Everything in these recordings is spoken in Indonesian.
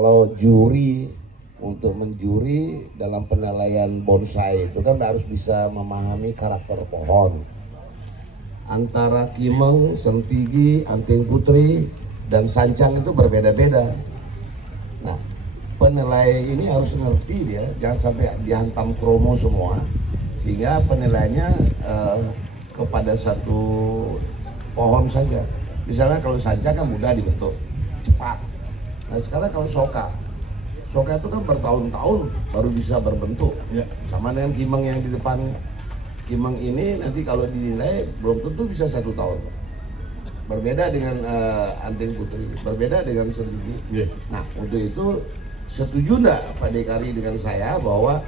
kalau juri untuk menjuri dalam penilaian bonsai itu kan harus bisa memahami karakter pohon. Antara kimeng, sentigi, anting putri, dan sancang itu berbeda-beda. Nah, penilai ini harus ngerti dia, jangan sampai dihantam kromo semua, sehingga penilaiannya kepada satu pohon saja. Misalnya kalau sancang kan mudah dibentuk, cepat. Nah sekarang kalau soka itu kan bertahun-tahun baru bisa berbentuk. Ya. Sama dengan kimeng yang di depan. Kimeng ini nanti kalau dinilai belum tentu bisa 1 tahun. Berbeda dengan anting putri, berbeda dengan sendiri. Ya. Nah untuk itu setuju enggak Pak Dekari dengan saya bahwa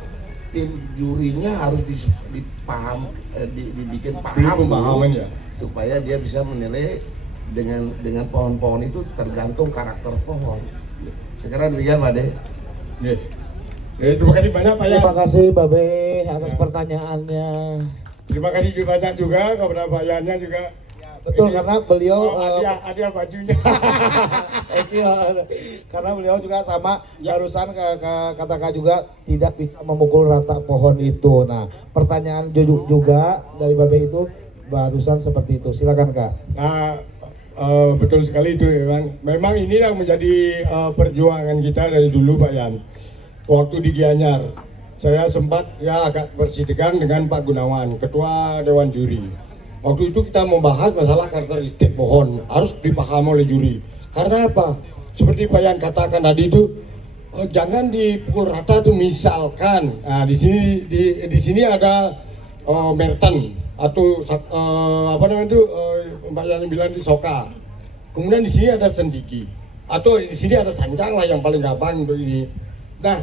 tim jurinya harus dibikin paham dulu, ya, supaya dia bisa menilai dengan pohon-pohon itu tergantung karakter pohon. Sekarang demikian Pak De. Terima kasih banyak Pak ya. Terima kasih Pak Be atas pertanyaannya. Terima kasih banyak juga kepada Pak Yannya juga. Betul, karena beliau hadiah bajunya. Karena beliau juga sama barusan katakan juga tidak bisa memukul rata pohon itu. Nah, pertanyaan juga dari Babe itu barusan seperti itu. Silakan Kak. Nah, betul sekali itu memang ini yang menjadi perjuangan kita dari dulu Pak Yan. Waktu di Gianyar saya sempat ya agak bersitegang dengan Pak Gunawan, Ketua Dewan Juri. Waktu itu kita membahas masalah karakteristik pohon harus dipahami oleh juri. Karena apa? Seperti Pak Yan katakan tadi itu jangan dipukul rata tuh, misalkan. Nah, di sini ada Merton atau apa namanya itu Mbak Yan bilang di soka. Kemudian di sini ada sendiki atau di sini ada sancang lah yang paling gampang untuk ini. Nah,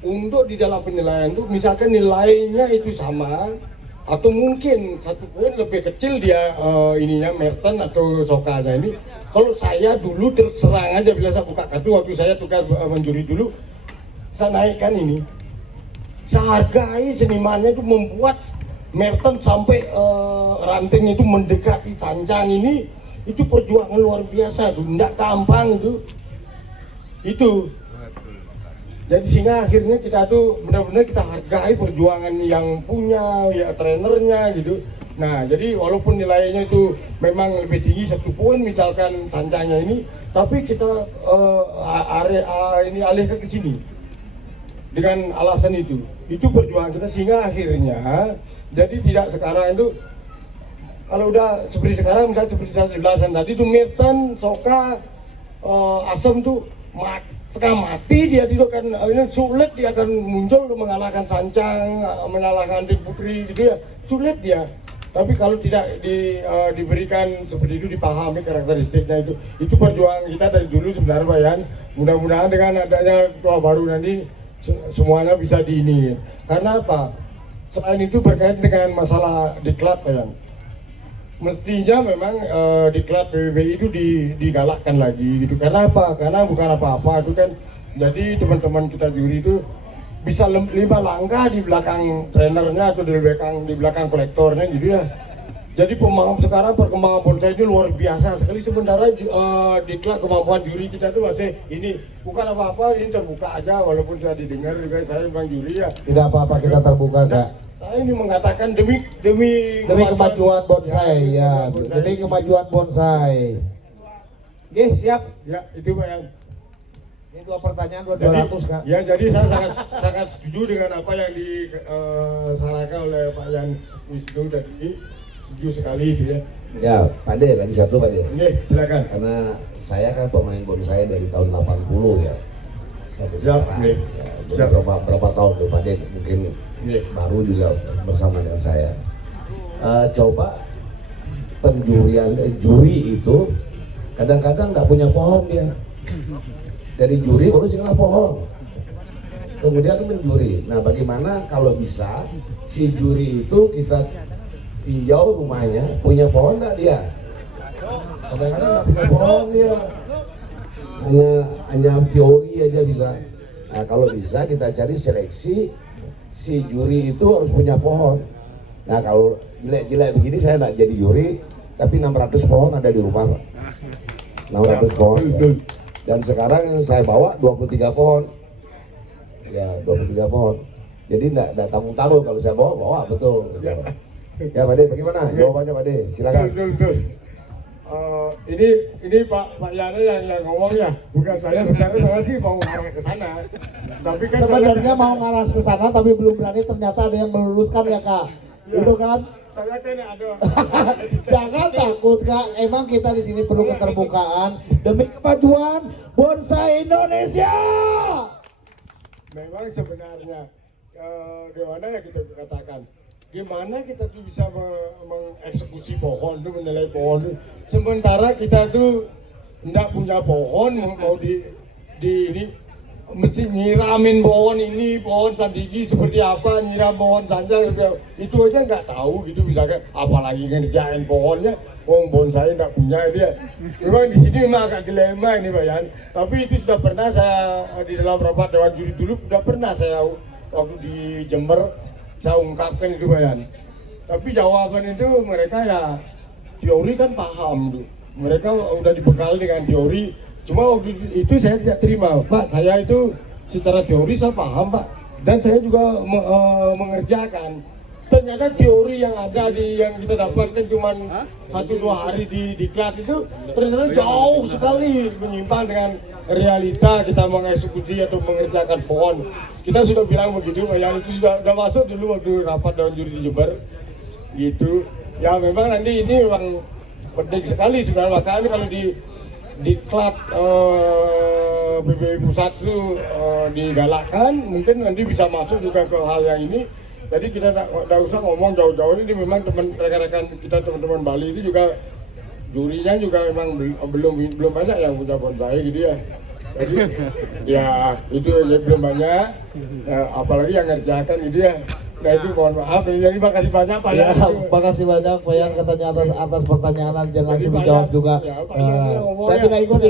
untuk di dalam penilaian itu misalkan nilainya itu sama atau mungkin 1 poin lebih kecil dia ininya Merton atau sokanya ini. Kalau saya dulu terserang aja bila saya buka kartu waktu saya tugas menjuri dulu, saya naikkan ini. Saya hargai senimannya itu membuat Merton sampai ranting itu mendekati sancang ini, itu perjuangan luar biasa tuh, tidak gampang itu. Jadi sehingga akhirnya kita tuh benar-benar kita hargai perjuangan yang punya ya trainernya gitu. Nah jadi walaupun nilainya itu memang lebih tinggi 1 poin misalkan sancangnya ini, tapi kita ini alihkan ke sini dengan alasan itu perjuangan kita, sehingga akhirnya jadi tidak sekarang itu kalau udah seperti sekarang misalnya seperti saya jelasin tadi itu Merton, soka, asam tuh setengah mati dia tidak akan ini sulit dia akan muncul mengalahkan sancang, mengalahkan anting putri gitu ya, sulit dia. Tapi kalau tidak diberikan seperti itu, dipahami karakteristiknya itu perjuangan kita dari dulu sebenarnya Pak Yan. Mudah-mudahan dengan adanya ketua baru nanti semuanya bisa diini. Karena apa? Selain itu berkaitan dengan masalah diklat Pak Yan. Mestinya memang diklat PBBI itu digalakkan lagi gitu. Karena apa? Karena bukan apa-apa itu kan. Jadi teman-teman kita juri itu bisa 5 langkah di belakang trenernya atau di belakang kolektornya gitu ya. Jadi sekarang perkembangan bonsai itu luar biasa sekali. Sementara diklat kemampuan juri kita itu masih ini bukan apa-apa, ini terbuka aja walaupun saya didengar juga saya bukan juri ya. Tidak apa-apa, kita terbuka Kak. Saya ini mengatakan demi kemajuan bonsai ya, demi kemajuan bonsai. Oke, siap. Ya, itu Pak yang. Ini 2 pertanyaan 200 Kak. Ya, jadi saya sangat setuju dengan apa yang disarankan oleh Pak Yan Wisnu tadi. Setuju sekali itu ya. Ya, Pak De, lagi satu Pak De. Oke, silakan. Karena saya kan pemain bonsai dari tahun 80 ya. Ya, berapa tahun tuh Pak De, mungkin baru juga bersama dengan saya. Coba penjurian juri itu kadang-kadang nggak punya pohon dia. Dari juri baru sih kena pohon. Kemudian itu menjuri. Nah, bagaimana kalau bisa si juri itu kita tinjau rumahnya punya pohon nggak dia? Kadang-kadang nggak punya pohon dia. Hanya teori aja bisa. Nah, kalau bisa kita cari seleksi si juri itu harus punya pohon. Nah, kalau jelek-jelek begini saya nggak jadi juri, tapi 600 pohon ada di rumah Pak. 600 pohon. Ya. Dan sekarang yang saya bawa 23 pohon. Ya, 23 pohon. Jadi enggak tanggung-tanggung kalau saya bawa betul. Ya, Pak De, bagaimana? Jawabannya Pak De, silakan. Betul. Ini Pak Yana yang ngomong ya, bukan saya. Sebenarnya saya sih mau ngarah ke sana. Tapi kan Sebenarnya mau ngarah ke sana tapi belum berani, ternyata ada yang meluruskan ya Kak. Itu kan. saya kan ada. Jangan takut Kak, emang kita di sini perlu keterbukaan demi kemajuan bonsai Indonesia. Memang sebenarnya gimana ya kita katakan, gimana kita tuh bisa mengeksekusi pohon tuh, menilai pohon tuh, sementara kita tuh tidak punya pohon, mau di ini mesti nyiramin pohon ini, pohon sandigi seperti apa, nyiram pohon sanjang itu aja nggak tahu gitu, misalkan apalagi ngerjain pohonnya. Wong bonsai nggak punya dia. Memang di sini memang agak dilema ini Pak Yan. Tapi itu sudah pernah saya di dalam rapat dewan juri dulu, sudah pernah saya waktu di Jember saya ungkapkan itu Pak Yan. Tapi jawaban itu mereka ya teori kan paham tuh. Mereka udah dibekali dengan teori. Cuma waktu itu saya tidak terima, Pak. Saya itu secara teori saya paham Pak, dan saya juga mengerjakan. Ternyata teori yang ada yang kita dapatkan cuma 1-2 hari di diklat itu ternyata jauh sekali menyimpang dengan realita kita mengeksekusi atau mengerjakan pohon. Kita sudah bilang begitu, yang itu sudah masuk dulu waktu rapat dewan juri di Jember gitu. Ya memang nanti ini memang penting sekali sebenarnya, makanya kalau di diklat PBB pusat itu digalakkan, mungkin nanti bisa masuk juga ke hal yang ini. Jadi kita tidak usah ngomong jauh-jauh, ini memang rekan-rekan kita, teman-teman Bali itu juga jurinya juga memang belum banyak yang punya bonsai gitu ya. Jadi ya itu ya, belum banyak, apalagi yang ngerjakan gitu ya. Nah itu mohon maaf, jadi makasih banyak Pak Ya, ya. makasih banyak Pak Yan katanya atas pertanyaan dan langsung dijawab juga. Ya, Pak Yan ngomong Saya ya. tidak ikut.